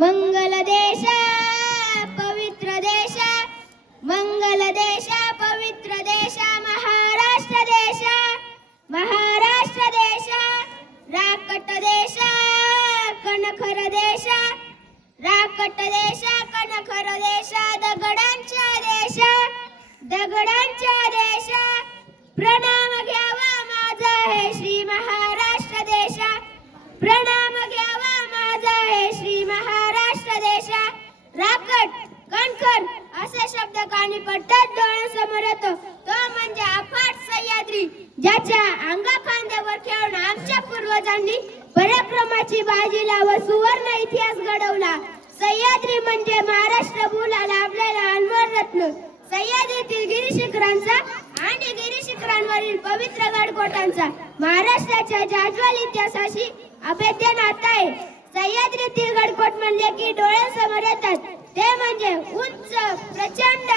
मंगल देश पवित्र देश, मंगल देश पवित्र देश, महाराष्ट्र देश, महाराष्ट्र देश, राकट देश कणखर देश, राकट देश कणखर देश, दगडांचा देश, दगडांचा देश, प्रणाम घ्यावा माझा हे श्री महाराष्ट्र देश, प्रणाम घ्यावा माझा हे श्री महाराष्ट्र देश. राकट कणखर असे शब्द कानी पडतात डोळ्यासमोर येतो तो म्हणजे अफाट सह्याद्री, ज्याच्या अंगाखांद्यावर खेळून आमच्या पूर्वजांनी पराक्रमाची बाजी लावत सुवर्ण इतिहास घडवला. सह्याद्री म्हणजे महाराष्ट्र भूला लाभलेला अनमोल रत्न. सह्याद्रीतील गिरीशिखरांचा आणि गिरीशिखरांवरील पवित्र गडकोटांचा महाराष्ट्राच्या जाज्वल इतिहासाशी अभेद्य नाता आहे. सह्याद्रीतील गडकोट म्हणले की डोळ्यासमोर येतात ते म्हणजे उंच प्रचंड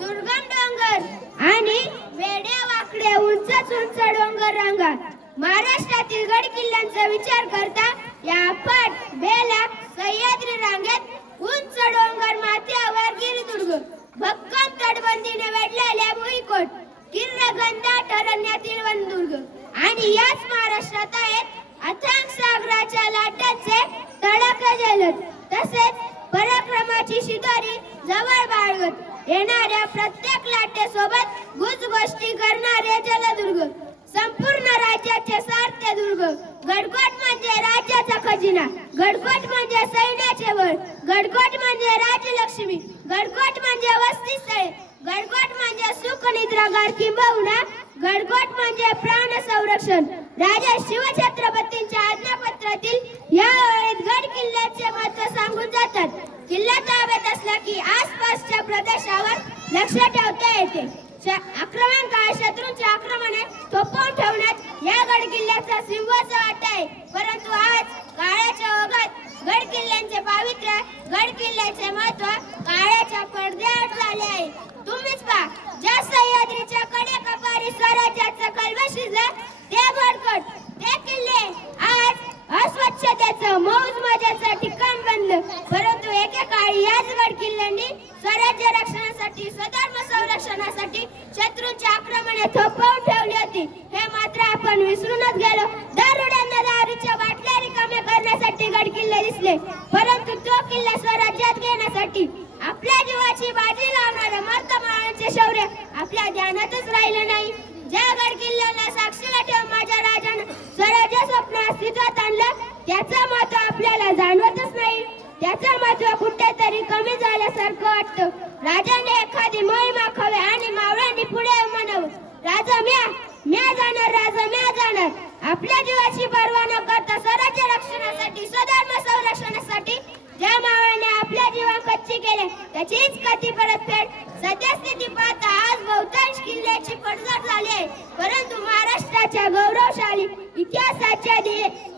दुर्गम डोंगर आणि वेड्या वाकड्या उंच उंच डोंगर रांगा. महाराष्ट्रातील गड किल्ल्यांचा विचार करता या अफाट बेलाख सह्याद्री रांगेत उंच डोंगर माथ्यावर गिरिदुर्ग, भक्कम तटबंदीने वेढलेल्या भुईकोट, किर्रगंधा अरण्यातील वनदुर्ग आणि याच महाराष्ट्रात आहेत अथांग सागराच्या लाटांचे तडाखे जलद, तसेच पराक्रमाची शिदोरी जवळ बाळगत येणाऱ्या प्रत्येक लाटेसोबत गुजगोष्टी करणारे जलदुर्ग, संपूर्ण राज्याचे सार्थ दुर्ग. गडकोट म्हणजे राज्याचा खजिना, गडकोट म्हणजे सैन्याचे बळ, गडकोट म्हणजे राजलक्ष्मी, गडकोट म्हणजे वस्तीस्थळे, गडकोट म्हणजे सुखनिद्रागार किंबहुना गडकोट म्हणजे प्राण संरक्षण. राजा शिवछत्रपतींच्या आज्ञापत्रातील या ओळीत गड किल्ल्याचे महत्त्व सांगून जातात. किल्ला ताब्यात असला की आसपासच्या प्रदेशावर लक्ष ठेवता येते. आक्रमण काळ शत्रूंच्या आक्रमणे थोपवून ठेवण्यात या गड किल्ल्याचा सिंहाचा वाटा आहे. परंतु आज काळाच्या ओघात गड किल्ल्यांचे पावित्र्य, गड किल्ल्याचे महत्त्व काळाच्या पडद्याआड झाले आहे. तुम्हीच पहा, ज्या सह्याद्रीच्या कडेकपारी स्वराज्याचं कळवं शिजलं ते गडकोट, ते किल्ले आज अस्वच्छतेचं मौज मजाचं ठिकाण बनलं. परंतु एकेकाळी याच गड किल्ल्यांनी स्वराज्य रक्षणासाठी, स्वधर्म संरक्षणासाठी शत्रूंच्या आक्रमणे थोपवून ठेवली होती. हे मात्र आपण विसरूनच गेलो. दारुड्यांना दारूच्या बाटल्या रिकाम्या करण्यासाठी गड किल्ले दिसले, परंतु तो किल्ला स्वराज्यात घेण्यासाठी आपल्या जीवाची बाजी लावणाऱ्या मर्तमानांचे शौर्य आपल्या ध्यानातच राहिलं नाही. ज्या गड किल्ल्याला साक्षीला ठेवून माझ्या राजानं स्वराज्य स्वप्न अस्तित्वात आणलं त्याचं महत्त्व आपल्याला जाणवतच नाही. त्याचं महत्त्व कुठेतरी कमी झाल्यासारखं वाटतं. राजाने एखादी मोहीम आखावी आणि मावळ्यांनी पुढे म्हणावं, राजा म्या जाणार, राजा म्या जाणार. आपल्या जीवाची पर्वा न करता स्वराज्य रक्षणासाठी, स्वधर्म संरक्षणासाठी ज्या मावळ्याने आपल्या जीवन कच्ची केले त्याचीच कधी परतफेड. सद्यस्थिती पाहता आज बहुतांश किल्ल्याची पडझड झाली आहे, परंतु महाराष्ट्राच्या गौरवशाली इतिहासाच्या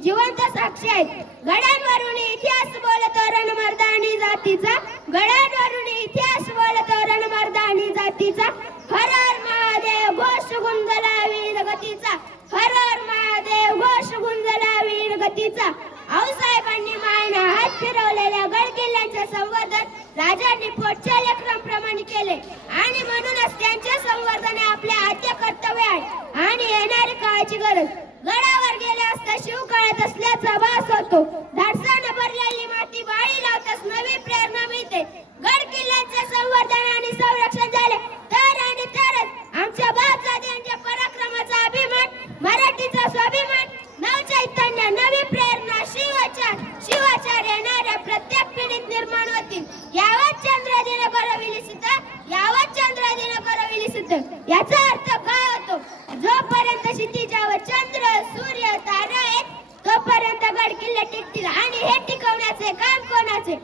जिवंत साक्षी आहेत. गडांवरून इतिहास बोलतो रणमर्दानी जातीचा, गडांवरून इतिहास बोलतो रणमर्दानी जातीचा. हर हर महादेव घोष गुंजला वीर गतीचा, हर हर महादेव घोष गुंजला वीर गतीचा. आऊसाहेबांनी मायना हात फिरवलेल्या गड किल्ल्यांचे संवर्धन राजांनी पोटच्या लेकरांप्रमाणे केले आणि म्हणूनच त्यांचे संवर्धन आपले आद्य कर्तव्य आहे आणि येणारी काळाची गरज. गडावर गेले असता शिव कळत असल्याचा भास होतो. धाडसानं भरलेली माती बाळी लावताच नवी प्रेरणा मिळते. गड किल्ल्यांचे संवर्धन आणि संरक्षण झाले तर आणि तरच आमच्या बापदाद्यांच्या पराक्रमाचा अभिमान, मराठीचा स्वाभिमान, नवचैतन्य, नवी प्रेरणा, शिवाचार येणाऱ्या प्रत्येक पिढीत निर्माण होतील. यावत चंद्र दिन करविलिसित, यावत चंद्र दिन करविलिसित. याचा अर्थ काय होतो? जोपर्यंत क्षितिजावर चंद्र, सूर्य, तारे आहेत तोपर्यंत गड किल्ले टिकतील आणि हे टिकवण्याचे काम कोणाचे?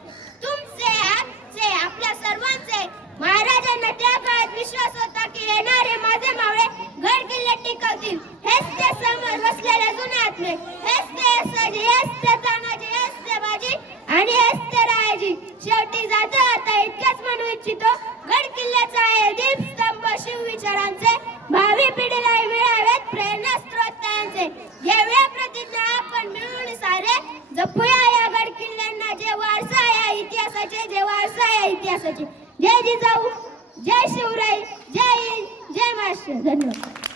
तुमचे, आमचे, आपल्या सर्वांचे. महाराजांना त्या काळात विश्वास होता की येणारे माझे मावळे गड किल्ले टिकवतील. हेच ते समोर बसलेले जुने आत्मे, हेच ते सजी, हेच ते तानाजी, हेच ते बाजी आणि हेच ते रायाजी. शेवटी जाता आता इतकंच म्हणू इच्छितो, गड किल्ल्याचा आहे दीपस्तंभ शिवविचारांचे, भावी पिढीला मिळावेत प्रेरणास्त्रोत त्यांचे. घेऊया प्रतिज्ञा आपण मिळून सारे, जपूया या गड किल्ल्यांना जे वारसा आहे विकासाचे जे वारसा आहे इतिहासाचे. जय जिजाऊ, जय शिवराय, जय हिंद, जय महाराष्ट्र. धन्यवाद.